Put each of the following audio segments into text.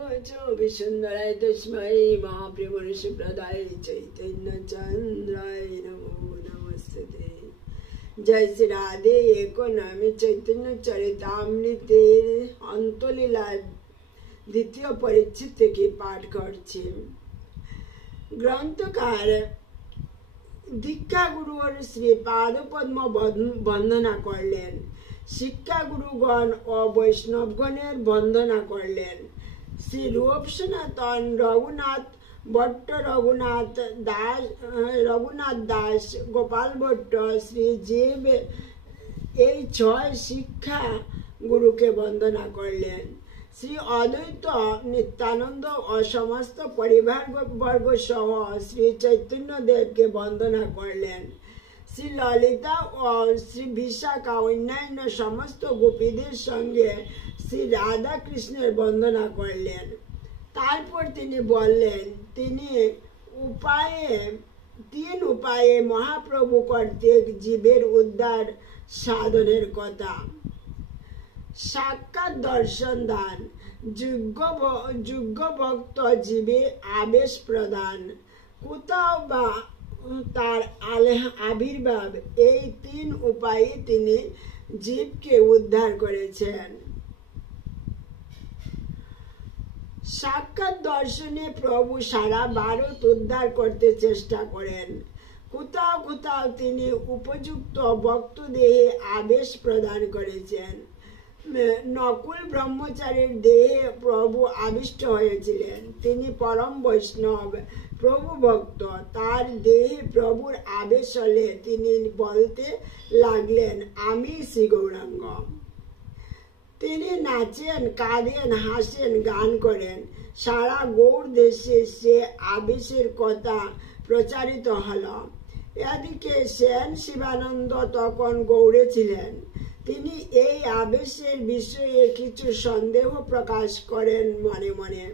विसुन्दराय तस्मै महाप्रेमरसप्रदाय चैतन्यचन्द्राय नमो नमस्ते। जय श्री राधे एको नामे चैतन्य चरितामृतेर अंतलीला द्वितीय परिच्छेद থেকে পাঠ করছি। গ্রন্থকার দীক্ষা গুরুর শ্রী পাদপদ্ম বন্দনা করলেন, শিক্ষা গুরুগণ ও বৈষ্ণবগণের বন্দনা করলেন। শ্রী রূপ সনাতন রঘুনাথ ভট্ট, রঘুনাথ দাস, গোপাল ভট্ট, শ্রীজীব এই ছয় শিক্ষা গুরুকে বন্দনা করলেন। শ্রী অদ্বৈত নিত্যানন্দ ও সমস্ত পরিবার বর্গ সহ শ্রী চৈতন্য দেবকে বন্দনা করলেন। শ্রী ললিতা ও শ্রী বিশাখা অন্যান্য সমস্ত গোপীদের সঙ্গে শ্রী রাধা কৃষ্ণের বন্দনা করলেন। তারপর তিনি বললেন, তিনি তিন উপায়ে মহাপ্রভু কর্তৃক জীবের উদ্ধার সাধনের কথা। সাক্ষাৎ দর্শন দান, যোগ্য ভক্ত জীবে আবেশ প্রদান, কোথাও বা তার আবির্ভাব, এই তিন উপায়ে তিনি জীবকে উদ্ধার করেছেন। সাক্ষাৎ দর্শনে প্রভু সারা ভারত উদ্ধার করতে চেষ্টা করেন। কোথাও কোথাও তিনি উপযুক্ত ভক্তদেহে আবেশ প্রদান করেছেন। নকুল ব্রহ্মচারীর দেহে প্রভু আবিষ্ট হয়েছিলেন। তিনি পরম বৈষ্ণব প্রভু ভক্ত। তার দেহে প্রভুর আবেশ হলে তিনি বলতে লাগলেন, আমি শ্রী গৌরাঙ্গ। তিনি নাচেন, কাঁদেন, হাসেন, গান করেন। সারা গৌড় দেশে সে আবেশের কথা প্রচারিত হল। এদিকে সেন শিবানন্দ তখন গৌড়ে ছিলেন। তিনি এই আবেশের বিষয়ে কিছু সন্দেহ প্রকাশ করেন মনে মনে।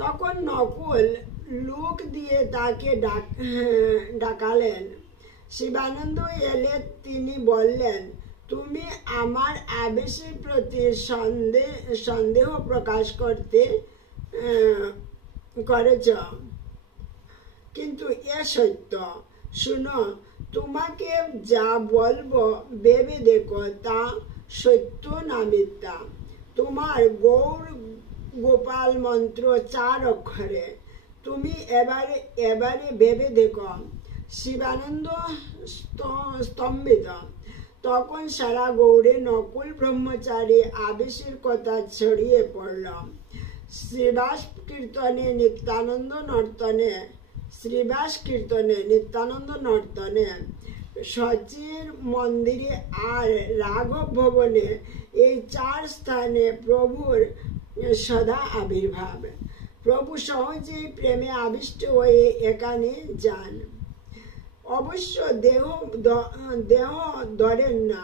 তখন নকুল লোক দিয়ে তাকে ডাকালেন। শিবানন্দ এলে তিনি বললেন, তুমি আমার আবেশের প্রতি সন্দেহ প্রকাশ করেছ, কিন্তু এ সত্য। শুনো, তোমাকে যা বলবো ভেবে দেখো, তা সত্য না মিথ্যা। তোমার গৌর গোপাল মন্ত্র 4 অক্ষরে। তুমি এবারে ভেবে দেখো। শিবানন্দ স্তম্ভিত। তখন সারা গৌড়ে নকুল ব্রহ্মচারী আবেশের কথা ছড়িয়ে পড়ল। শ্রীবাস কীর্তনে নিত্যানন্দ নর্তনে, সচির মন্দিরে আর রাঘব ভবনে, এই 4 স্থানে প্রভুর সদা আবির্ভাব। প্রভু সহজেই প্রেমে আবিষ্ট হয়ে এখানে যান। অবশ্য দেহ ধরেন না,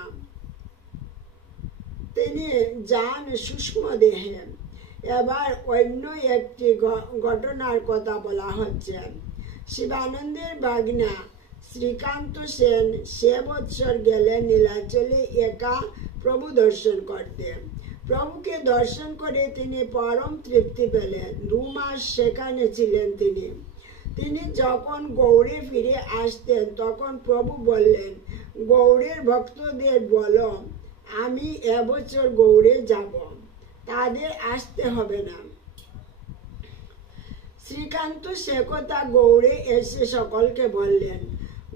তিনি যান সূক্ষ্ম দেহে। এবার অন্য একটি ঘটনার কথা বলা হচ্ছে। শিবানন্দের ভাগনা শ্রীকান্ত সেন সে বৎসর গেলেন নীলাচলে একা প্রভু দর্শন করতে। প্রভুকে দর্শন করে তিনি পরম তৃপ্তি পেলেন। 2 মাস সেখানে ছিলেন তিনি যখন গৌড়ে ফিরে আসতেন তখন প্রভু বললেন, গৌড়ের ভক্তদের বলো, আমি এবছর গৌড়ে যাব, তাদের আসতে হবে না। শ্রীকান্ত সে কথা গৌড়ে এসে সকলকে বললেন।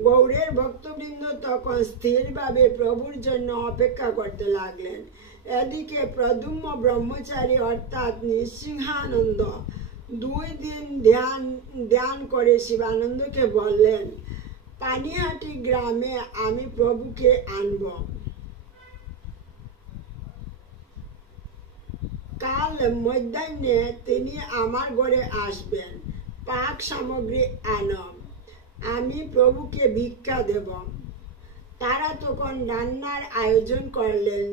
গৌড়ের ভক্তবৃন্দ তখন স্থিরভাবে প্রভুর জন্য অপেক্ষা করতে লাগলেন। এদিকে প্রদ্যুম্ন ব্রহ্মচারী অর্থাৎ নৃসিংহানন্দ 2 দিন ধ্যান করে শিবানন্দকে বললেন, পানিহাটি গ্রামে আমি প্রভুকে আনব। কাল মধ্যাহ্নে তিনি আমার ঘরে আসবেন। পাক সামগ্রী আনব, আমি প্রভুকে ভিক্ষা দেব। তারা তখন রান্নার আয়োজন করলেন।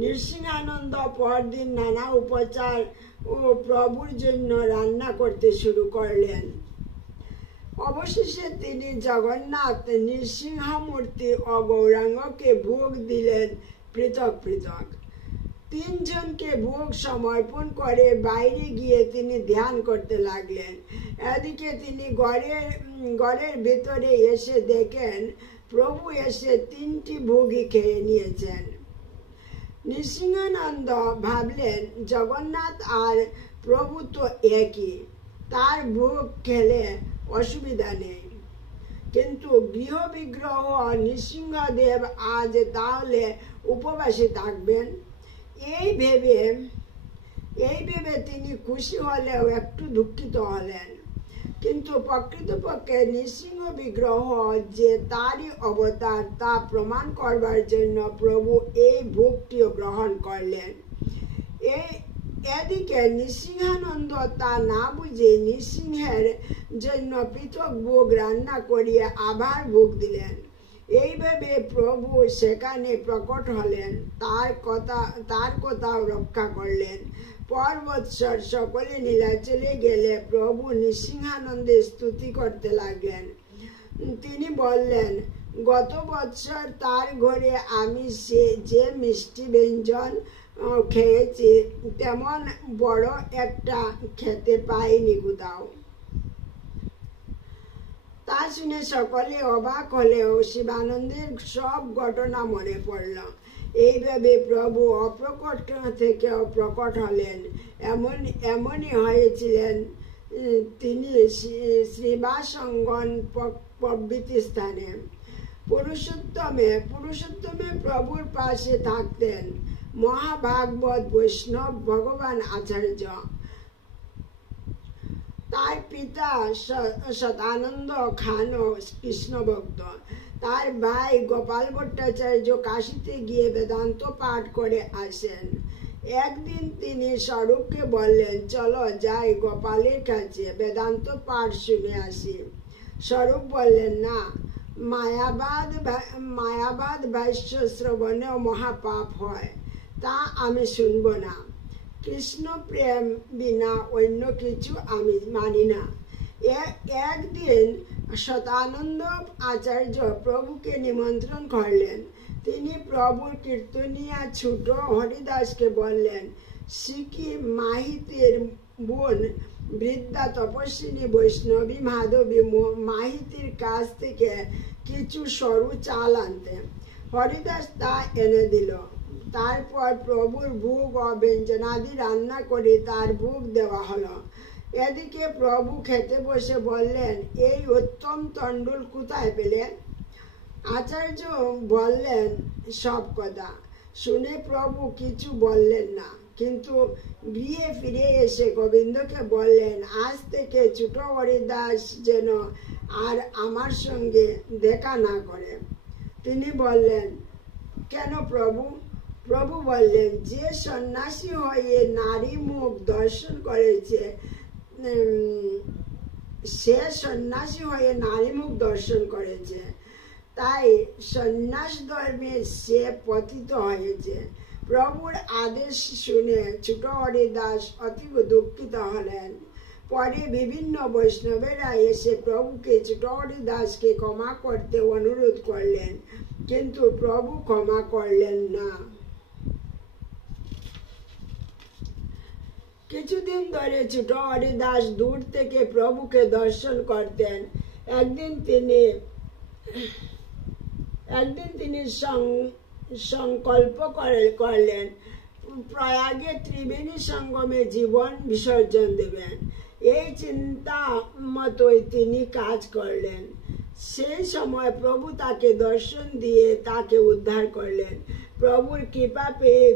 নৃসিংহানন্দ পরদিন নানা উপচার ও প্রভুর জন্য রান্না করতে শুরু করলেন। অবশেষে তিনি জগন্নাথ, নৃসিংহমূর্তি ও গৌরাঙ্গকে ভোগ দিলেন পৃথক পৃথক। তিনজনকে ভোগ সমর্পণ করে বাইরে গিয়ে তিনি ধ্যান করতে লাগলেন। এদিকে তিনি ঘরের ভেতরে এসে দেখেন প্রভু এসে 3টি ভোগই খেয়ে নিয়েছেন। নৃসিংহানন্দ ভাবলেন জগন্নাথ আর প্রভু তো একই, তার ভোগ খেলে অসুবিধা নেই, কিন্তু গৃহ বিগ্রহ নৃসিংহদেব আজ তাহলে উপবাসে থাকবেন। এই ভেবে তিনি খুশি হলেও একটু দুঃখিত হলেন। কিন্তু প্রকৃতপক্ষে নৃসিংহ বিগ্রহ যে তারই অবতার তা প্রমাণ করবার জন্য প্রভু এই ভোগটিও গ্রহণ করলেন। এদিকে নৃসিংহানন্দ তা না বুঝে নৃসিংহের জন্য পৃথক ভোগ রান্না করিয়ে আবার ভোগ দিলেন। এইভাবে প্রভু সেখানে প্রকট হলেন, তার কথাও রক্ষা করলেন। পর বৎসর সকলে নীলাচলে গেলে প্রভু নৃসিংহানন্দের স্তুতি করতে লাগলেন। তিনি বললেন, গত বৎসর তার ঘরে আমি যে মিষ্টি ব্যঞ্জন খেয়েছি তেমন বড় একটা খেতে পাইনি কোথাও। তা শুনে সকলে অবাক হলেও শিবানন্দের সব ঘটনা মনে পড়ল। এইভাবে প্রভু অপ্রকট থেকে প্রকট হলেন। এমনই হয়েছিলেন তিনি শ্রীবাসঙ্গন প্রভৃতি স্থানে। পুরুষোত্তমে প্রভুর পাশে থাকতেন মহাভাগবত বৈষ্ণব ভগবান আচার্য। তার পিতা সদানন্দ খানও কৃষ্ণ ভক্ত। তার ভাই গোপাল ভট্টাচার্য কাশীতে গিয়ে বেদান্ত পাঠ করে আসেন। একদিন তিনি স্বরূপকে বললেন, চলো যাই গোপালের কাছে বেদান্ত পাঠ শুনে আসি। স্বরূপ বললেন, না, মায়াবাদ ভাষ্য শ্রবণেও মহাপাপ হয়, তা আমি শুনব না। কৃষ্ণ প্রেম বিনা অন্য কিছু আমি মানি না। একদিন সদানন্দ আচার্য প্রভুকে নিমন্ত্রণ করলেন। তিনি প্রভুর কীর্তনিয়া ছোট হরিদাসকে বললেন, সিকি মাহিতির বোন বৃদ্ধা তপস্বিনী বৈষ্ণবী মাধবী মাহিতির কাছ থেকে কিছু সরু চাল আনতে। হরিদাস তা এনে দিল। তারপর প্রভুর ভোগ ও ব্যঞ্জনাদি রান্না করে তার ভোগ দেওয়া হলো। এদিকে প্রভু খেতে বসে বললেন, এই উত্তম তণ্ডুল কোথায় পেলেন? আচার্য বললেন সব কথা। শুনে প্রভু কিছু বললেন না, কিন্তু গৃহে ফিরে এসে গোবিন্দকে বললেন, আজ থেকে ছোট হরিদাস যেন আর আমার সঙ্গে দেখা না করে। তিনি বললেন, কেন প্রভু? প্রভু বললেন, যে সন্ন্যাসী হয়ে নারী মুখ দর্শন করেছে সে সন্ন্যাসী হয়ে নারী মুখ দর্শন করেছে, তাই সন্ন্যাস ধর্মে সে পতিত হয়েছে। প্রভুর আদেশ শুনে ছোট হরিদাস অতীব দুঃখিত হলেন। পরে বিভিন্ন বৈষ্ণবেরা এসে প্রভুকে ছোট হরিদাসকে ক্ষমা করতে অনুরোধ করলেন, কিন্তু প্রভু ক্ষমা করলেন না। কিছুদিন ধরে ছোট হরিদাস দূর থেকে প্রভুকে দর্শন করতেন। একদিন তিনি সংকল্প করলেন প্রয়াগে ত্রিবেণী সঙ্গমে জীবন বিসর্জন দেবেন। এই চিন্তা মতোই তিনি কাজ করলেন। সেই সময় প্রভু তাকে দর্শন দিয়ে তাকে উদ্ধার করলেন। প্রভুর কৃপা পেয়ে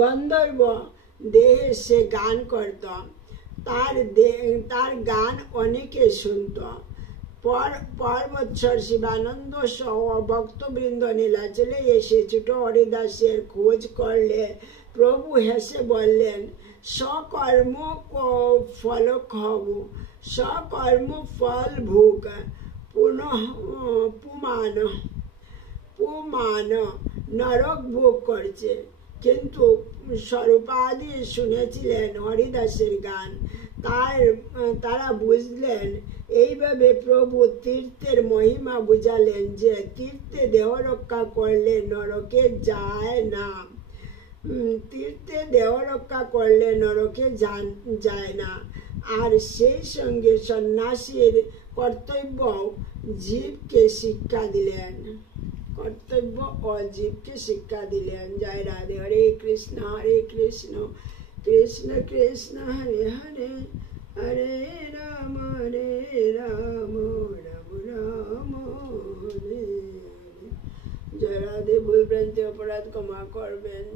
গন্ধর্ব দেহে সে গান করত। তার গান অনেকে শুনত। পর বৎসর শিবানন্দ সহ ভক্তবৃন্দ নীলাচলে এসে ছোট হরিদাসের খোঁজ করলে প্রভু হেসে বললেন, সকর্ম ফল খব, সকর্ম ফল ভোগ পুমান নরক ভোগ করছে। কিন্তু স্বরূপাদি শুনেছিলেন হরিদাসের গান, তারা বুঝলেন। এইভাবে প্রভু তীর্থের মহিমা বুঝালেন যে তীর্থে দেহ রক্ষা করলে নরকে যায় না। তীর্থে দেহ রক্ষা করলে নরকে যায় না। আর সেই সঙ্গে সন্ন্যাসীর কর্তব্য জীবকে শিক্ষা দিলেন। কর্তব্য ও জীবকে শিক্ষা দিলেন। জয় রাধে। হরে কৃষ্ণ কৃষ্ণ কৃষ্ণ হরে হরে, হরে রাম রাম রাম হরে হরে। জয় রাধে। ভুল ভ্রান্তি অপরাধ ক্ষমা করবেন।